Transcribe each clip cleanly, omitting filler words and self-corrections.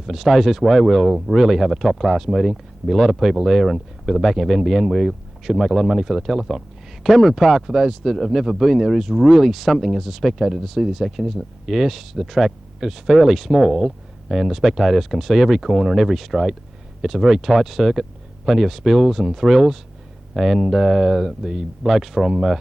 If it stays this way, we'll really have a top-class meeting. There'll be a lot of people there, and with the backing of NBN, we should make a lot of money for the telethon. Cameron Park, for those that have never been there, is really something as a spectator to see this action, isn't it? Yes, the track is fairly small, and the spectators can see every corner and every straight. It's a very tight circuit, plenty of spills and thrills, and the blokes from the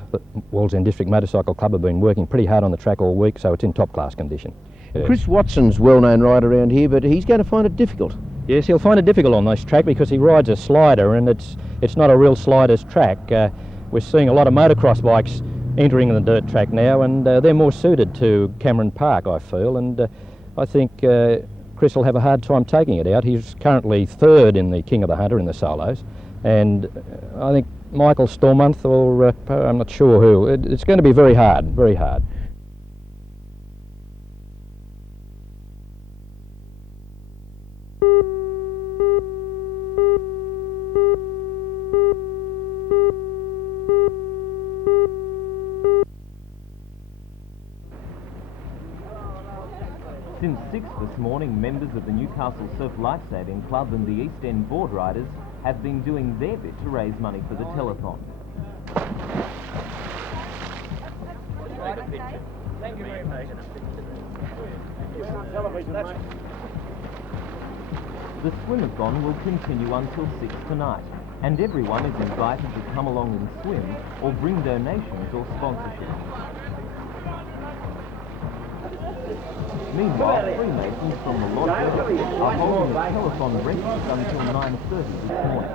Wallsend District Motorcycle Club have been working pretty hard on the track all week, so it's in top-class condition. Yes. Chris Watson's well-known rider around here, but he's going to find it difficult. Yes, he'll find it difficult on this track because he rides a slider, and it's not a real sliders track. We're seeing a lot of motocross bikes entering the dirt track now, and they're more suited to Cameron Park, I feel, and I think Chris will have a hard time taking it out. He's currently third in the King of the Hunter in the solos, and I think Michael Stormonth, or I'm not sure who, it's going to be very hard, very hard. Since 6 this morning, members of the Newcastle Surf Lifesaving Club and the East End Board Riders have been doing their bit to raise money for the telethon. Thank you very much. The swim-a-thon will continue until 6 tonight, and everyone is invited to come along and swim or bring donations or sponsorships. Meanwhile, Freemasons from the lodge are holding a telethon breakfast until 9:30 this morning.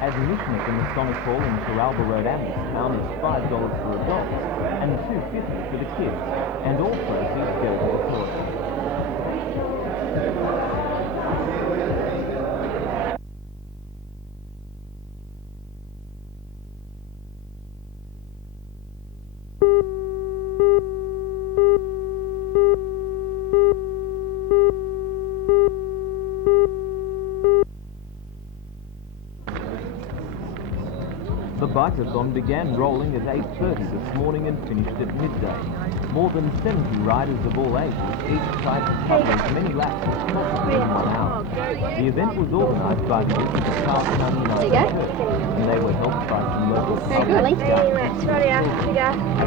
Admission at the Masonic Hall in Teralba Road, Amhersttown is $5 for adults and $2.50 for the kids, and all proceeds go to the Torres. The bike-a-thon began rolling at 8:30 this morning and finished at midday. More than 70 riders of all ages each tried to cover as many laps as possible in 1 hour. The event was organised by the Charles County United Church, and they were helped by some local public At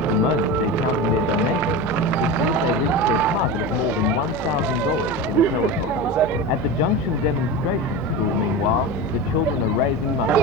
the moment, they're counting their donations, which means they reached their target of more than $1,000 for the telethon. At the Junction Demonstration School, meanwhile, the children are raising money.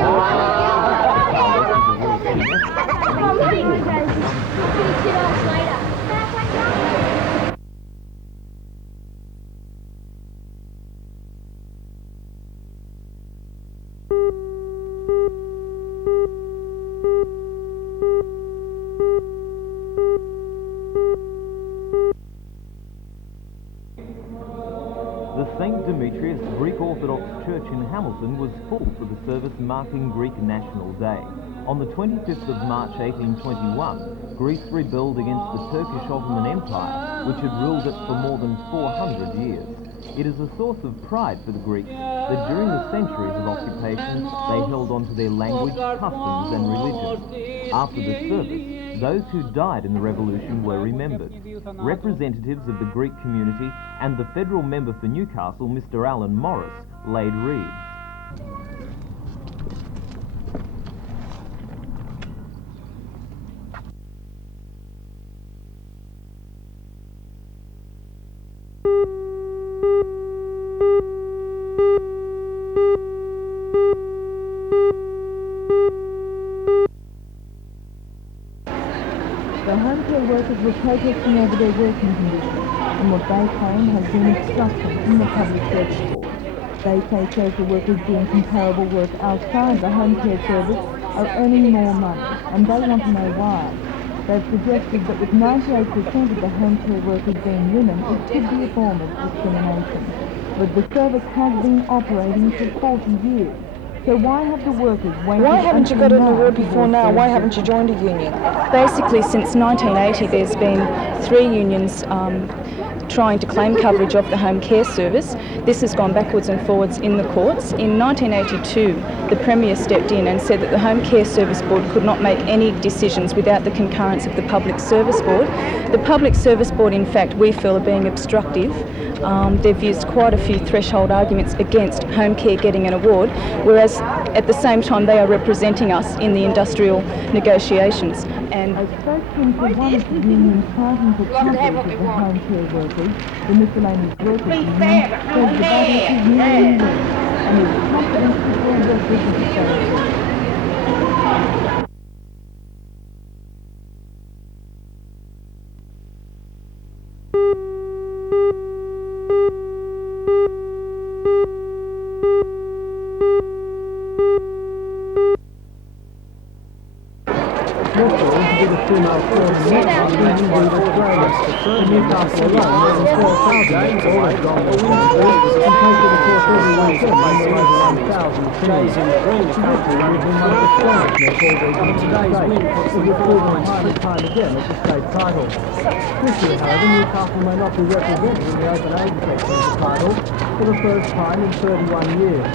The St. Demetrius Greek Orthodox Church in Hamilton was full for the service marking Greek National Day. On the 25th of March 1821, Greece rebelled against the Turkish Ottoman Empire, which had ruled it for more than 400 years. It is a source of pride for the Greeks that during the centuries of occupation, they held on to their language, customs and religion. After the service, those who died in the revolution were remembered. Representatives of the Greek community and the federal member for Newcastle, Mr. Alan Morris, laid wreaths. The home care workers were protesting over their working conditions and what they claim has been obstruction in the public service board. They say social workers doing comparable work outside the home care service are earning more money, and they want to know why. They've suggested that with 98% of the home care workers being women, it could be a form of discrimination. But the service has been operating for 40 years. So why have the workers waited? Why haven't you got an award before now? Why haven't you joined a union? Basically, since 1980, there's been 3 unions trying to claim coverage of the home care service. This has gone backwards and forwards in the courts. In 1982, the Premier stepped in and said that the Home Care Service Board could not make any decisions without the concurrence of the Public Service Board. The Public Service Board, in fact, we feel are being obstructive. They've used quite a few threshold arguments against home care getting an award, whereas at the same time they are representing us in the industrial negotiations. And a spokesman for one of the unions fighting for coverage of the home care workers, the Miscellaneous Workers Union, said the battle is nearly won, and is confident it will represent those. However, Newcastle may not be represented in the open age section of the title for the first time in 31 years.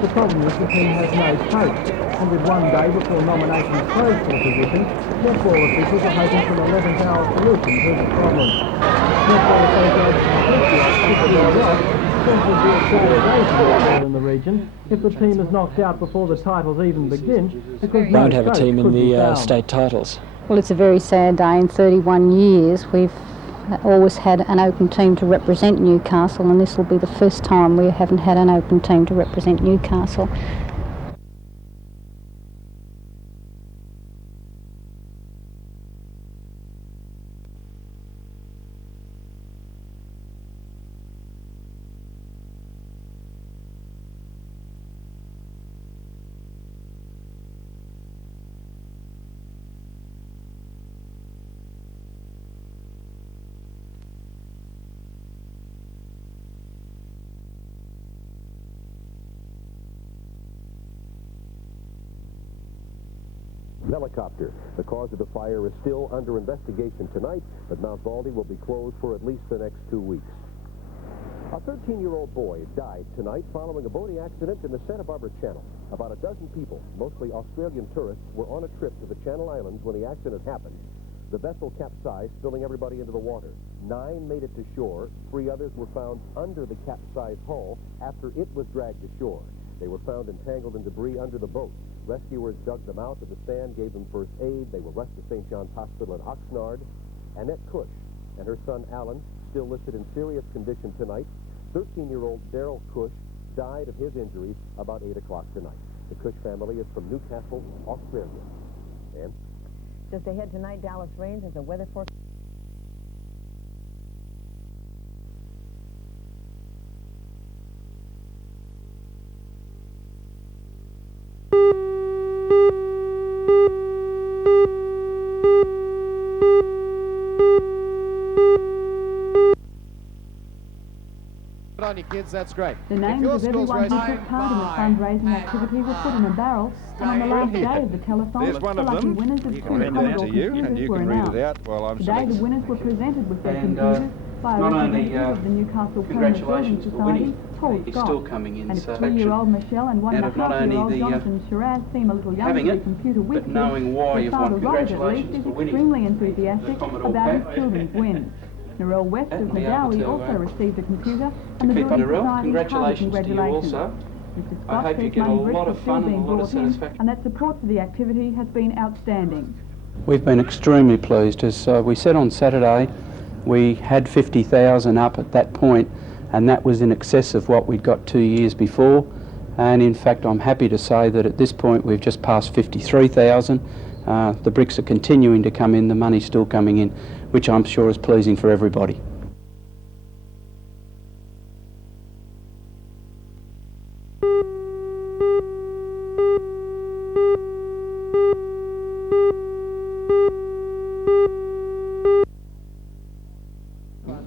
The problem is the team has no coach, and with 1 day before nominations close for the position, netball officials are hoping for an 11th-hour solution to the problem. Netball Association in the region if the team is knocked out before the titles even begin, because we won't have a team in the state titles. Well, it's a very sad day. In 31 years, we've always had an open team to represent Newcastle, and this will be the first time we haven't had an open team to represent Newcastle. Helicopter. The cause of the fire is still under investigation tonight, but Mount Baldy will be closed for at least the next 2 weeks. A 13-year-old boy died tonight following a boating accident in the Santa Barbara Channel. About a dozen people, mostly Australian tourists, were on a trip to the Channel Islands when the accident happened. The vessel capsized, spilling everybody into the water. 9 made it to shore. 3 others were found under the capsized hull after it was dragged to shore. They were found entangled in debris under the boat. Rescuers dug them out of the sand, gave them first aid. They were rushed to St. John's Hospital in Oxnard. Annette Cush and her son Alan, still listed in serious condition tonight. 13-year-old Daryl Cush died of his injuries about 8 o'clock tonight. The Cush family is from Newcastle, Australia. And just ahead tonight, Dallas Rains has a weather forecast. On you kids, that's great. The names of everyone who took part in the fundraising activity were put in a barrel, and on the last day of the telethon, the lucky winners of 2 Commodore computers were announced. Today, the winners were presented with their computers by a representative of the Newcastle Permanent Building Society, Paul Scott. And if 2-year-old Michelle and 1.5-year-old Jonathan Shiraz seem a little young to be computer wizards, their father Robert, at least, is extremely enthusiastic about his children's wins. Narelle West of Medowie also received a computer, and the Building Society congratulations to you also. Mr. Scott says money bricks are still being brought in, and that support for the activity has been outstanding. We've been extremely pleased. As we said on Saturday, we had 50,000 up at that point, and that was in excess of what we'd got 2 years before. And in fact, I'm happy to say that at this point we've just passed 53,000. The bricks are continuing to come in, the money's still coming in, which I'm sure is pleasing for everybody.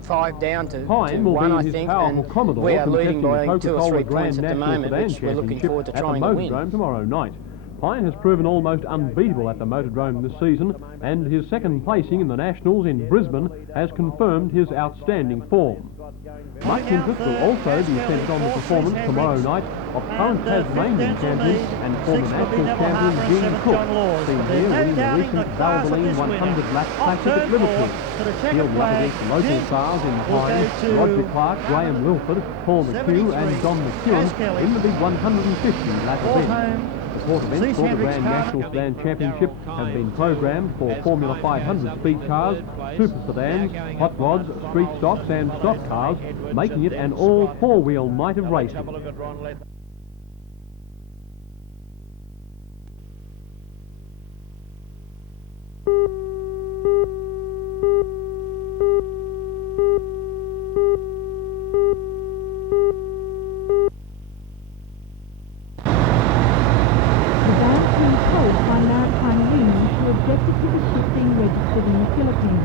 Five down to 1, I think, and we are leading by 2 or 3 points at the moment, which we're looking forward to trying to win. Tomorrow night. Pine has proven almost unbeatable at the Motordrome this season, and his second placing in the Nationals in Brisbane has confirmed his outstanding form. Much interest will also be centred on the performance tomorrow night of current Tasmanian champion and former national champion Jim Cook, seen here winning the recent Valvoline 100-lap classic at Liverpool. He'll be up against local stars in Pine, Roger Clark, Graham Wilford, Paul McHugh and Don McEwen in the big 150-lap event. The port events for the Grand National Sedan Championship have been programmed for Formula 500 speed cars, super sedans, hot rods, street stocks and stock cars, making it an all four-wheel night of racing. Objected to the ship being registered in the Philippines.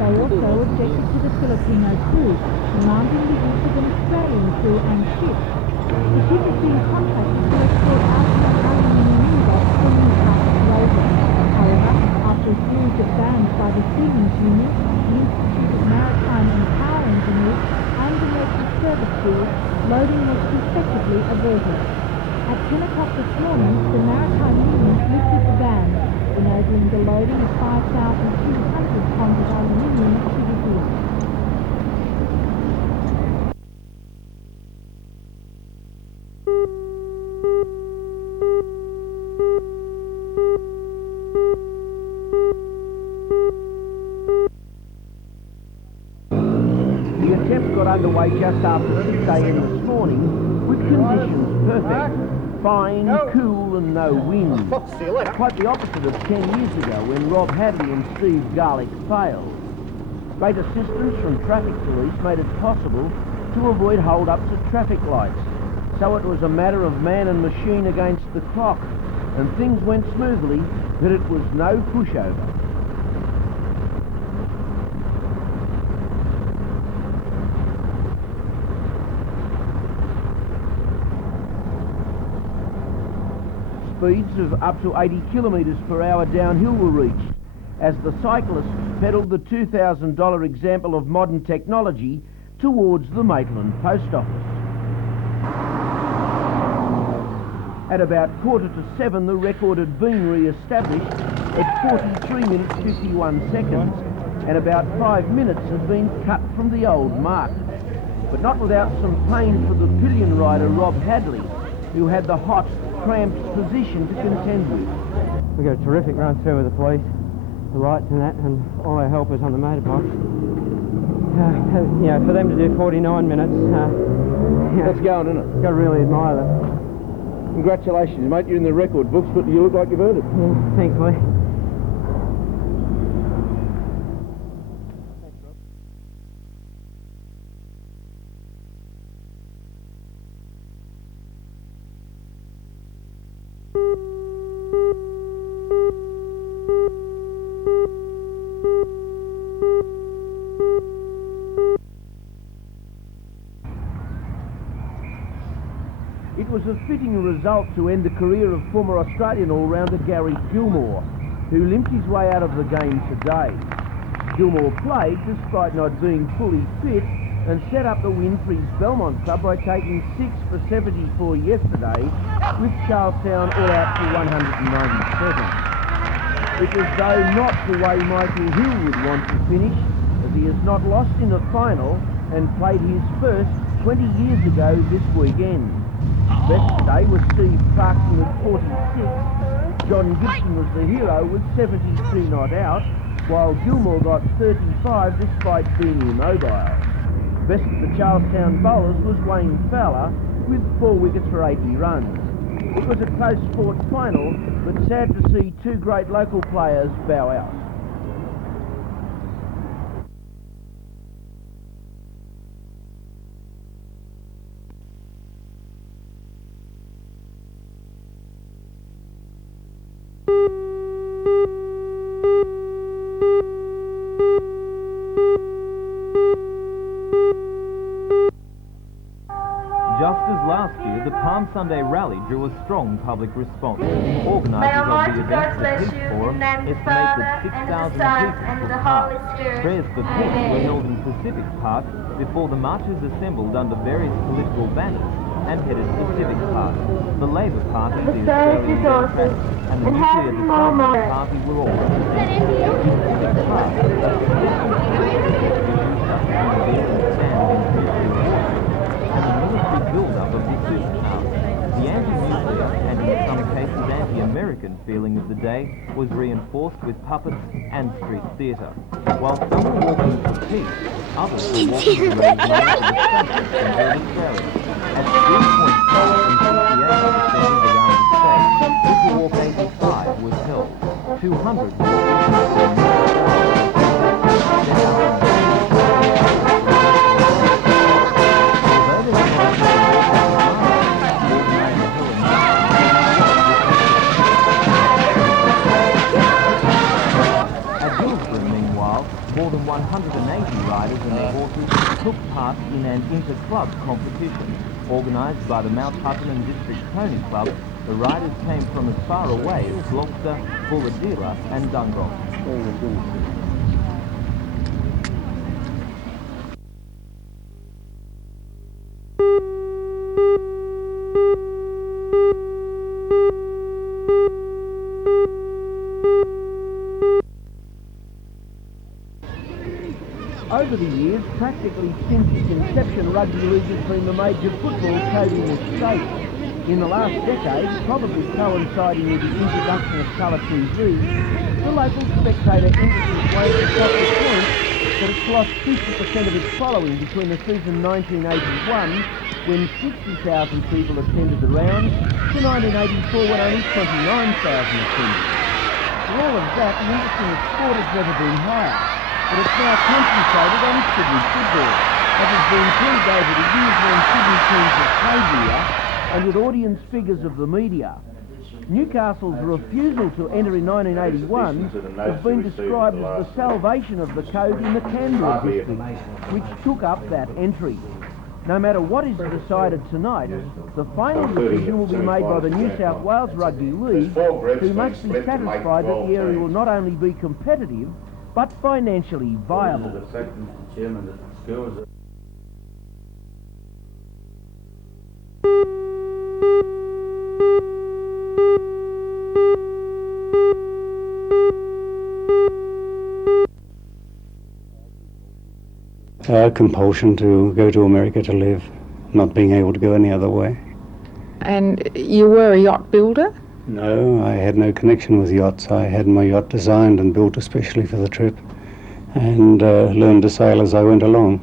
They also objected to the Filipino crew, demanding the use of an Australian crew and ship. The ship has been contacted to export outbound aluminium ingots for Newcastle Labour. However, after a series of bans by the Seamen's Union, the Institute of Maritime and Power Engineers and the Electric Service Board, loading was effectively averted. At 10 o'clock this morning, the Maritime Union lifted the ban, enabling the loading of 5,200 tons of aluminium to be used. The attempt got underway just after 6 a.m. this morning, with conditions perfect. Fine, cool and no wind. Quite the opposite of 10 years ago when Rob Hadley and Steve Garlick failed. Great assistance from traffic police made it possible to avoid hold-ups at traffic lights. So it was a matter of man and machine against the clock, and things went smoothly, but it was no pushover. Speeds of up to 80 kilometres per hour downhill were reached as the cyclists pedalled the $2,000 example of modern technology towards the Maitland post office. At about 6:45, the record had been re-established at 43 minutes 51 seconds, and about 5 minutes had been cut from the old mark. But not without some pain for the pillion rider Rob Hadley, who had the hot, cramped position to contend with. We got a terrific run through with the police, the lights and that, and all our helpers on the motorbike. For them to do 49 minutes, That's going, isn't it? Got to really admire them. Congratulations, mate. You're in the record books, but you look like you've earned it. Yeah, thankfully. It was a fitting result to end the career of former Australian all-rounder Gary Gilmore, who limped his way out of the game today. Gilmore played despite not being fully fit and set up the win for his Belmont club by taking 6 for 74 yesterday, with Charlestown all out for 197. It was though not the way Michael Hill would want to finish, as he has not lost in a final and played his first 20 years ago this weekend. Best today was Steve Clarkson with 46. John Gibson was the hero with 72 not out, while Gilmore got 35 despite being immobile. Best of the Charlestown bowlers was Wayne Fowler with 4 wickets for 80 runs. It was a close fought final, but sad to see 2 great local players bow out. Just as last year, the Palm Sunday rally drew a strong public response. Organisers of the event, the Peace Forum, estimate that 6,000 people took part. Prayers for peace were held in Pacific Park before the marchers assembled under various political banners and headed to Civic Park. The Labour Party, the Australian Democrats and the Nuclear Disarmament Party were all represented. In Civic Park, a and the military build-up of the superpower. The anti-nuclear and in some cases anti-American feeling of the day was reinforced with puppets and street theatre. While some were walking for peace, others were walking to raise money for the suffering from Australia. At 3.5 in 68 other centres around the state, Super Walk 85 was held. 200 more than 180 riders and their horses took part in an inter-club competition. Organised by the Mount Hutton and District Pony Club, the riders came from as far away as Gloucester, Bulahdelah and Dungog. Over the years, practically since its inception, rugby league has been the major football code in the state. In the last decade, probably coinciding with the introduction of colour TV, the local spectator industry won't stop the point that it's lost 50% of its following between the season 1981, when 60,000 people attended the round, to 1984 when only 29,000 attended. For all of that, the industry of sport has never been higher, but it's now concentrated on Sydney football, as has been proved over the years when Sydney teams have played here, and with audience figures of the media. Newcastle's refusal to enter in 1981 has been described as the salvation of the code in the Canberra district, which took up that entry. No matter what is decided tonight, the final decision will be made by the New South Wales Rugby League, who must be satisfied that the area will not only be competitive, but financially viable. Compulsion to go to America to live, not being able to go any other way. And you were a yacht builder? No, I had no connection with yachts. I had my yacht designed and built especially for the trip, and learned to sail as I went along.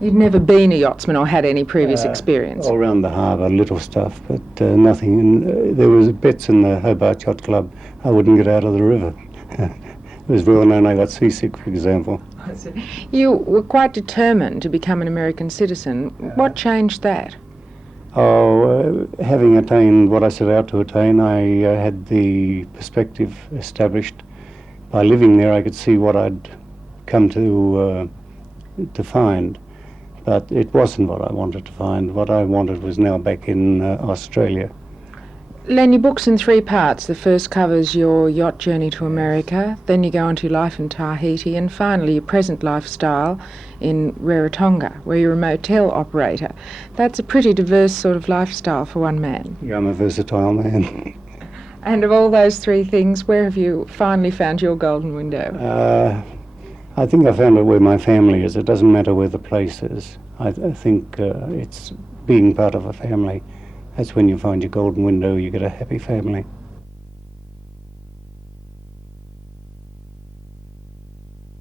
You'd never been a yachtsman or had any previous experience? All around the harbour, little stuff, but nothing. And, there was bets in the Hobart Yacht Club. I wouldn't get out of the river. It was well known I got seasick, for example. You were quite determined to become an American citizen. What changed that? Having attained what I set out to attain, I had the perspective established. By living there, I could see what I'd come to find. But it wasn't what I wanted to find. What I wanted was now back in Australia. Len, your book's in 3 parts. The first covers your yacht journey to America, then you go into your life in Tahiti, and finally your present lifestyle in Rarotonga, where you're a motel operator. That's a pretty diverse sort of lifestyle for one man. Yeah, I'm a versatile man. And of all those 3 things, where have you finally found your golden window? I think I found it where my family is. It doesn't matter where the place is. I think it's being part of a family. That's when you find your golden window, you get a happy family.